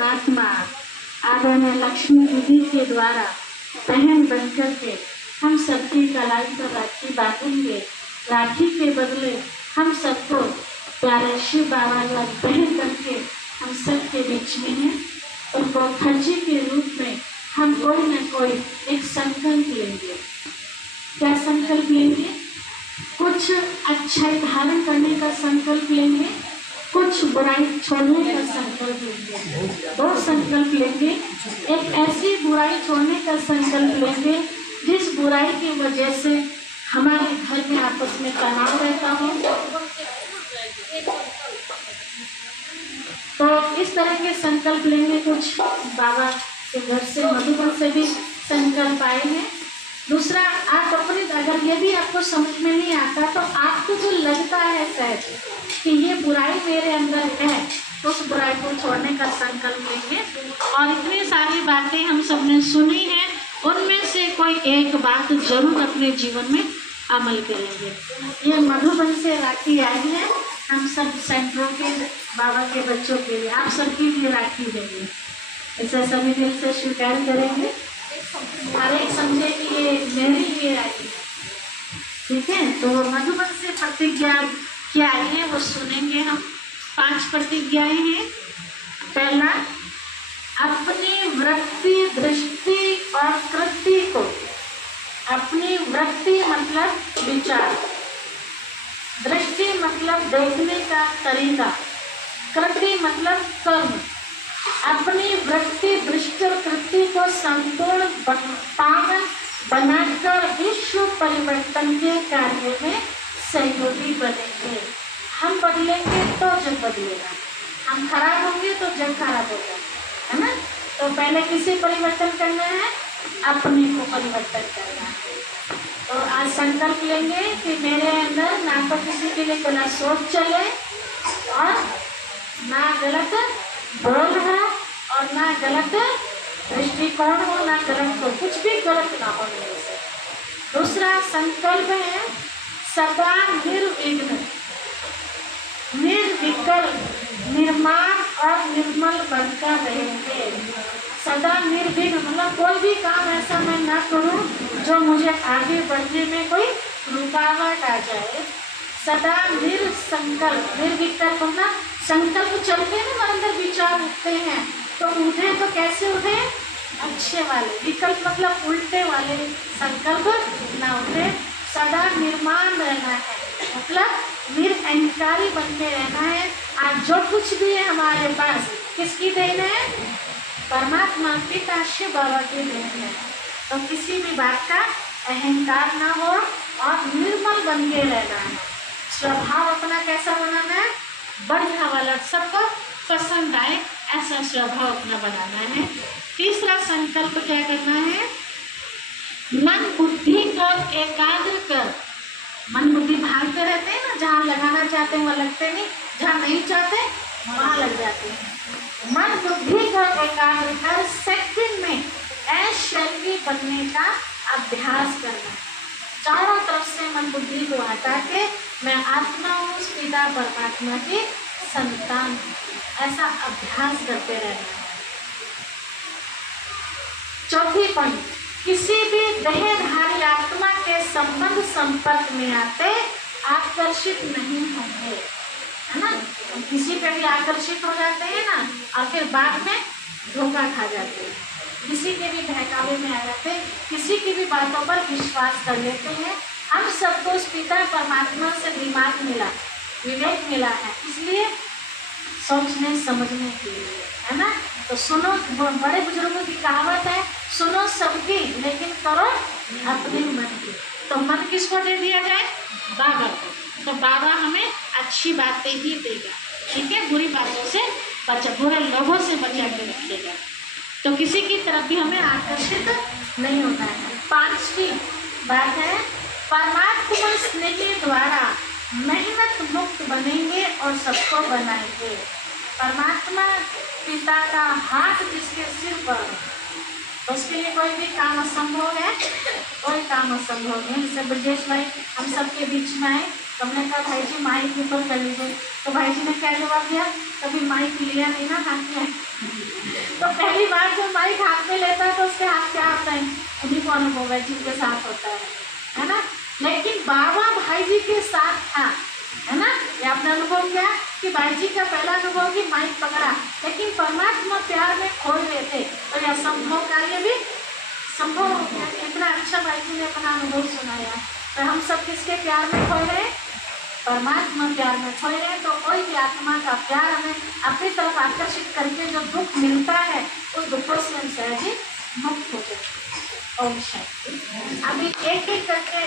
परमात्मा आदरणीय लक्ष्मी दीदी के द्वारा बहन बनकर के हम सबकी कलाई पर राखी बांधेंगे। राखी के बदले हम सबको प्यारे शिव बाबा का बहन करके हम सबके बीच में हैं। उनको खर्ची के रूप में हम कोई न कोई एक संकल्प लेंगे। क्या संकल्प लेंगे? कुछ अच्छाई धारण करने का संकल्प लेंगे, कुछ बुराई छोड़ने का संकल्प लेंगे। दो संकल्प लेंगे। एक ऐसी बुराई छोड़ने का संकल्प लेंगे जिस बुराई की वजह से हमारे घर में आपस में तनाव रहता हो। तो इस तरह के संकल्प लेंगे। कुछ बाबा के घर से मधुबन से भी संकल्प आए हैं। दूसरा, आप अपने अगर ये भी आपको समझ में नहीं आता तो आपको जो लगता है शायद कि ये बुराई मेरे अंदर है, तो उस बुराई को छोड़ने का संकल्प लेंगे। और इतनी सारी बातें हम सबने सुनी हैं, उनमें से कोई एक बात जरूर अपने जीवन में अमल करेंगे। ये मधुबन से राखी आई है हम सब सेंटरों के बाबा के बच्चों के लिए, आप सबके लिए राखी देंगे। इसे सभी दिल से स्वीकार करेंगे। हर एक समझे कि ये मेरे लिए आई है, ठीक है। तो मधुबन से प्रतिज्ञा क्या आई है वो सुनेंगे हम। 5 प्रतिज्ञाएं हैं। पहला, अपनी वृत्ति, दृष्टि और कृति को, अपनी वृत्ति मतलब विचार, दृष्टि मतलब देखने का तरीका, कृति मतलब कर्म, अपनी वृत्ति, दृष्टि और कृति को संपूर्ण पावन बनाकर विश्व परिवर्तन के कार्य में सहयोगी बनेंगे। हम बदलेंगे तो जग बदलेगा, हम खराब होंगे तो जग खराब होगा, है ना। तो पहले किसे परिवर्तन करना है? अपने को परिवर्तन करना है। तो आज संकल्प लेंगे कि मेरे अंदर ना तो किसी के लिए गलत सोच चले और ना गलत बोल हो और ना गलत दृष्टिकोण हो, ना गलत हो, कुछ भी गलत ना हो मेरे से। दूसरा संकल्प है सदा निर्विघ्न, निर्विकल्प, निर्माण और निर्मल बनकर रहेंगे। सदा निर्विघ्न मतलब कोई भी काम ऐसा मैं ना करूं जो मुझे आगे बढ़ने में कोई रुकावट आ जाए। सदा निर्संकल्प, निर्विकल्प मतलब संकल्प चलते हैं ना, अंदर विचार उठते हैं तो उठे तो कैसे उठे? अच्छे वाले। विकल्प मतलब उल्टे वाले संकल्प ना उठे। सदा निर्माण रहना है मतलब निरअहंकारी बन के रहना है। आज जो कुछ भी है हमारे पास किसकी देन है? परमात्मा पिता शिव बाबा की देन है। तो किसी भी बात का अहंकार ना हो और निर्मल बन के रहना है। स्वभाव अपना कैसा बनाना है? बढ़िया वाला, सबको पसंद आए ऐसा स्वभाव अपना बनाना है। तीसरा संकल्प क्या करना है? मन बुद्धि को एकाग्र कर। मन बुद्धि भागते रहते हैं ना, जहाँ लगाना चाहते हैं वहाँ लगते नहीं, जहाँ नहीं चाहते वहाँ लग जाते हैं। मन बुद्धि को एकाग्र कर सेकंड में ऐश्वर्य बनने का अभ्यास करना। चारों तरफ से मन बुद्धि को हटा के मैं आत्मा हूँ, पिता परमात्मा की संतान हूँ, ऐसा अभ्यास करते रहना है। चौथी पॉइंट, किसी भी देहधारी आत्मा के संबंध संपर्क में आते आकर्षित नहीं होंगे, है ना। हम किसी पे भी आकर्षित हो जाते हैं ना और फिर बाद में धोखा खा जाते हैं, किसी के भी बहकावे में आ जाते हैं, किसी की भी बातों पर विश्वास कर लेते हैं। हम सबको उस पिता परमात्मा से दिमाग मिला, विवेक मिला है, इसलिए सोचने समझने के लिए, है ना। तो सुनो, बड़े बुजुर्गों की कहावत है, सुनो सबकी लेकिन करो अपने मन की। तो मन किसको दे दिया जाए? बाबा को। तो बाबा हमें अच्छी बातें ही देगा, ठीक है। बुरी बातों से बचा, बुरे लोगों से बचा के रखेगा। तो किसी की तरफ भी हमें आकर्षित नहीं होना है। 5वीं बात है परमात्मा स्नेह द्वारा मेहनत मुक्त बनेंगे और सबको बनाएंगे। परमात्मा पिता का हाथ जिसके सिर पर, उसके लिए कोई भी काम असंभव है, कोई काम असंभव नहीं। जैसे ब्रजेश भाई हम सबके बीच में आए, हमने कहा भाई जी माइक ऊपर कर लीजिए, तो भाई जी ने क्या जवाब दिया? कभी माइक लिया नहीं ना हाथ में, तो पहली बार जब माइक हाथ में लेता है तो उसके हाथ क्या होता है, उन्हीं को अनुभव है जिनके साथ होता है ना। लेकिन बाबा भाई जी के साथ था, है ना। ये आपने अनुभव किया कि भाई जी का पहला अनुभव कि माइक पकड़ा, लेकिन परमात्मा प्यार में खोए हुए थे, तो यह संभव कार्य भी संभव हो गया। इतना अच्छा भाई जी ने अपना अनुभव सुनाया। तो हम सब किसके प्यार में खोए हैं, परमात्मा प्यार में खोए हैं। तो कोई भी आत्मा का प्यार हमें अपनी तरफ आकर्षित करके जो दुख मिलता है उस दुखों से हम सहज ही मुक्त हो जाए। ओम शांति। अभी एक एक करके